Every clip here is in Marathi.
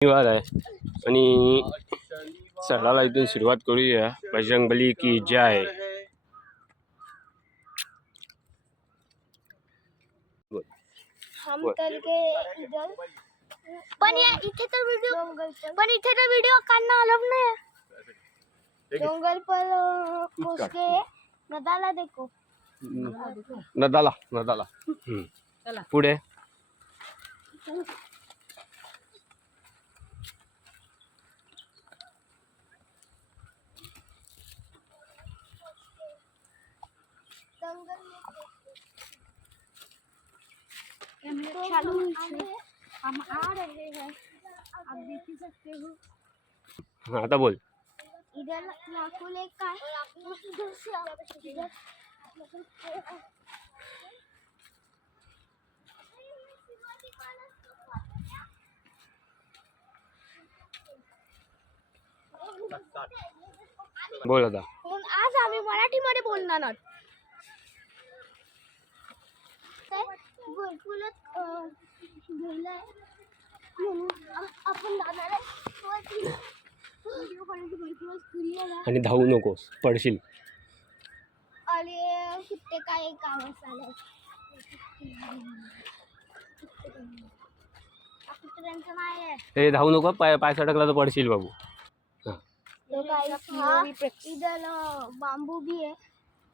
शनिवार आहे आणि सणाला इथून सुरुवात करूया. बजरंगबली की जय. हम चल के इधर पण इथे तर व्हिडिओ काढणं अलाउड नाही है. जंगल पर उसके नदाला देखो. नदाला पुढे चालू हम आ रहे हैं, आप देख ही सकते हो. हाँ आता बोल. इधर लाखों लेक का बोल आता. आज आम्ही मराठीमध्ये बोलणार आहोत. भरपूरच गेलाय म्हणून आपण जाणार आहे. व्हिडिओ बनवण्याची भरपूरच क्रिया आणि धावू नकोस, पडशील. आणि कुठे काय कामच आलं. कुत्र्यांचं नाही आहे. हे धावू नको, पाय सटकला तर पडशील बाबू. इधर बाम्बू भी है.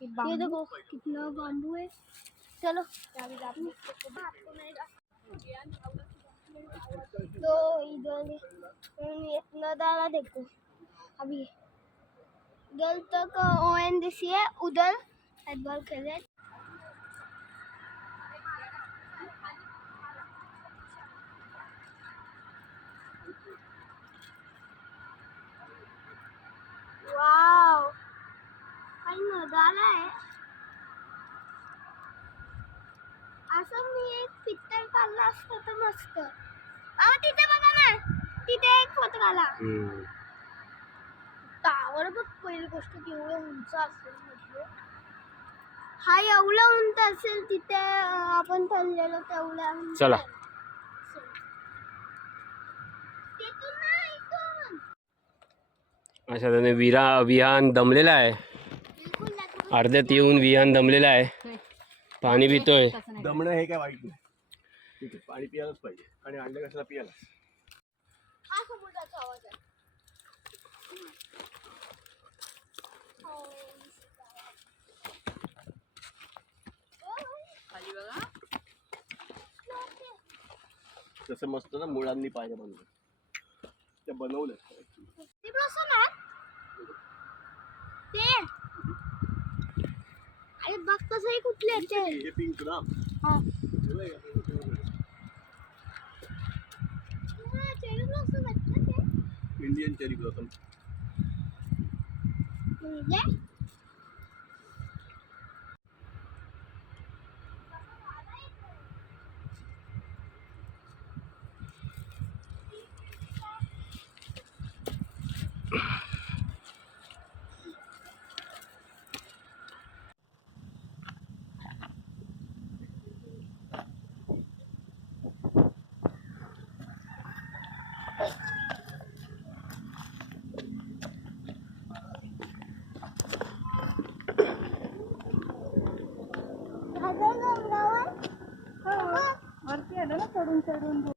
ये देखो कितना बाम्बू है. चलो तो इधर नजारा देखो. अभी इधर तक ONGC है, उधर फुटबॉल खेल रहे. वाव काय नजारा आहे. असं मी एक पिक्चर काढला असतं तर मस्त. तिथे बघा ना, तिथे एक फोटो काढला. टावर बघ. पहिली गोष्ट केवढं उंच असेल म्हटलं. हा एवढा उंच असेल तिथे आपण चाललेलो तेवढ्या. चला अशा त्याने विहान दमलेला आहे. अर्ध्यात येऊन विहान दमलेला आहे. पाणी पितोय. दमणं हे काय वाईट नाही. ठीक आहे, पाणी पियालाच पाहिजे. आणि अंडे कशाला पियाला. हा समुद्राचा आवाज आहे. तसं मस्त ना मुळांनी पाहिजे बनवलं. ते बनवलं ते ब्लॉसम आहे ते. अरे बघ कसं कुठले ते. हे पिंक ना. हा चेरी ब्लॉसम आहेत ना ते. Indian cherry blossom. वरती आलं ना चढून चढून.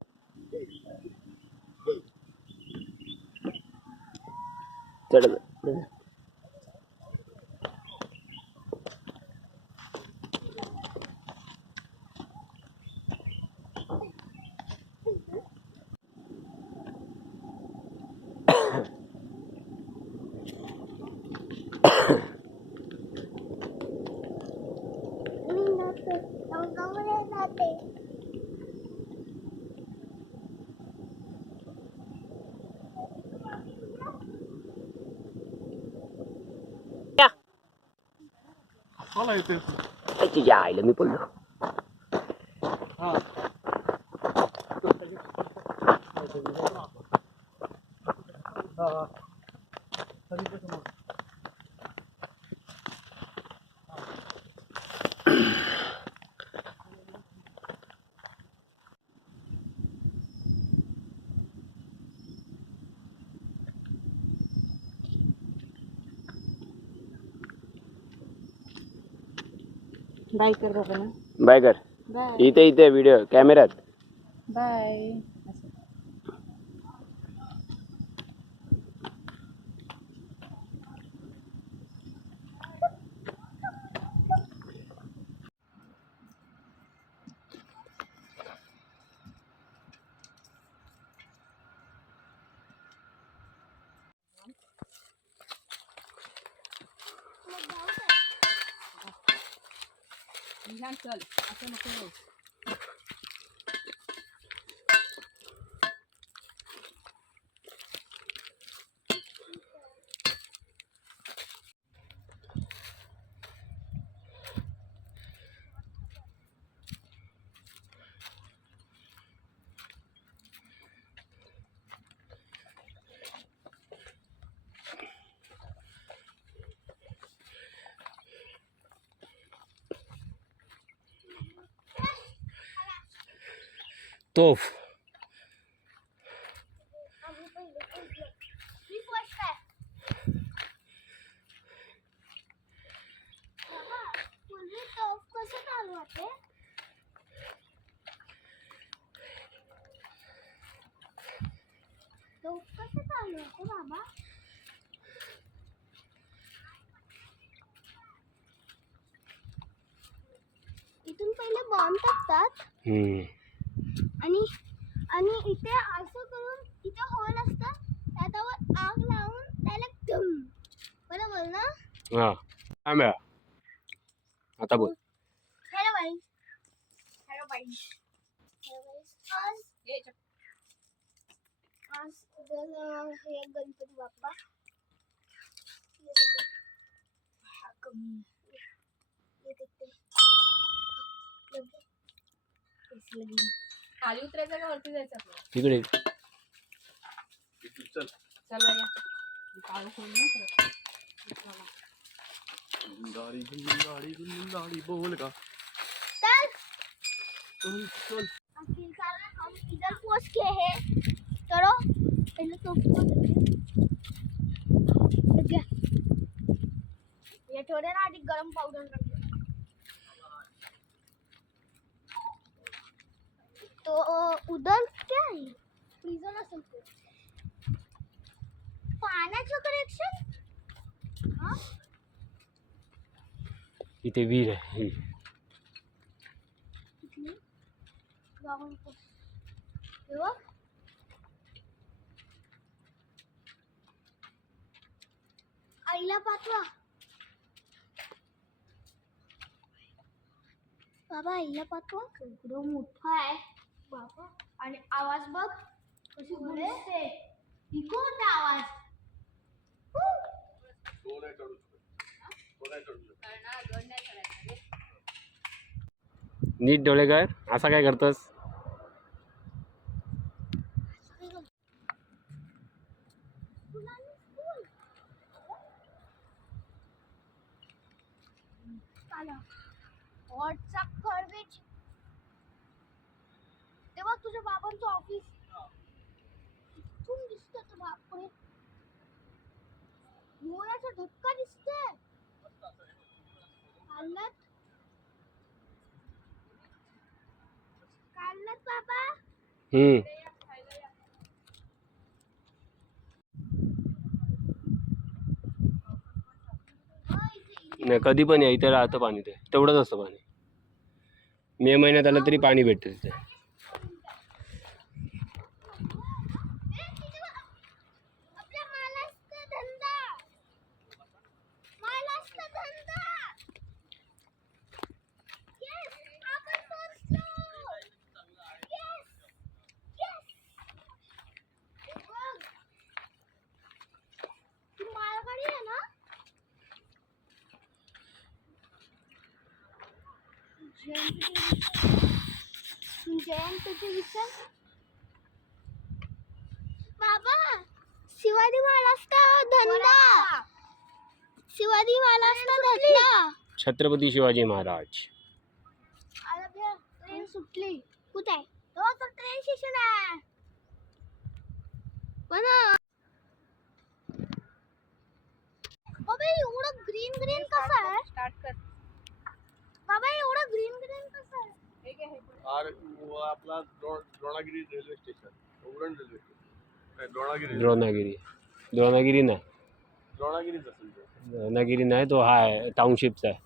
तुझ्या आईला मी बोललो. बाय कर बाबा ना. बाय कर. बाय इथे इथे व्हिडिओ कॅमेऱ्यात. बाय. चल असं नको जाऊ. तोफ. मी फर्स्ट आहे. बाबा, पूर्वी तोफ कसं चालू होते? तोफ कसं चालू होते बाबा? इथून पहिले बॉम्ब टाकतात आणि आणि इथे असं करून इथे होल असतात त्याच्यावर आग लावून त्याला धम. बरोबर ना? हा कॅमेरा. आता बोल. हॅलो गाईस. हॅलो गाईस. आज हे गणपती बाप्पा हा कमी खाली उतरायचं का वरती जायचं आपल्याला? तिकडे चल. चला या. पाऊस होईल ना परत. गाडी बोल का. चल. चल. आखिरकार हम इधर पहुंच गए हैं. चलो पहले तो ये थोड़े ना आधी गरम पाउडर रख तो उधर क्या है? फ्रीजर असेल तो. पाण्याचं कनेक्शन. हा इथे विहीर आहे. जाऊन तेव्हा आईला पाठवा. बाबा आईला पाठवा. एवढं मोठं आहे बाबा आणि आवाज बघ कशी बोलते. इको होता आवाज. नीट डोळे कर. असा काय करतोस? WhatsApp garbage. तेव्हा तुझ्या बाबांचं ऑफिस इथून दिसतं. तर बापरे मोराचा धक्का दिसतोय. काढलात बाबा. नाही कधी पण या. इथे राहतं पाणी. ते तेवढंच असतं पाणी. मे महिन्यात आलं तरी पाणी भेटतं तिथे. जयंतीचे विचार बाबा. शिवाजी महाराजचा धंदा. शिवाजी महाराजचा धंदा. छत्रपती शिवाजी महाराज. ट्रेन सुटली. कुठे आहे? तो ट्रेन स्टेशन आहे. पण बाबा एवढं ग्रीन ग्रीन कसं आहे? स्टार्ट कर. बाबा एवढं ग्रीन ग्रीन कसं आहे? हे घे, हे पण. और वो आपला Dronagiri railway station Uran railway station नाही द्रोणागिरी द्रोणागिरी नाही. द्रोणागिरीच असेल ते. द्रोणागिरी नाही, तो हा आहे टाउनशिपचा आहे.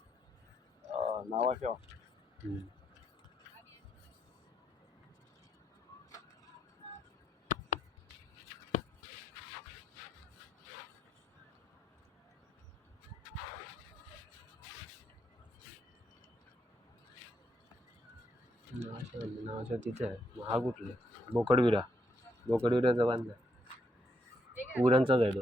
नावाच्या नावाच्या तिथे आहे. हा कुठले बोकडविरा. बोकडविराचा बांधला उरणचाच आहे तो.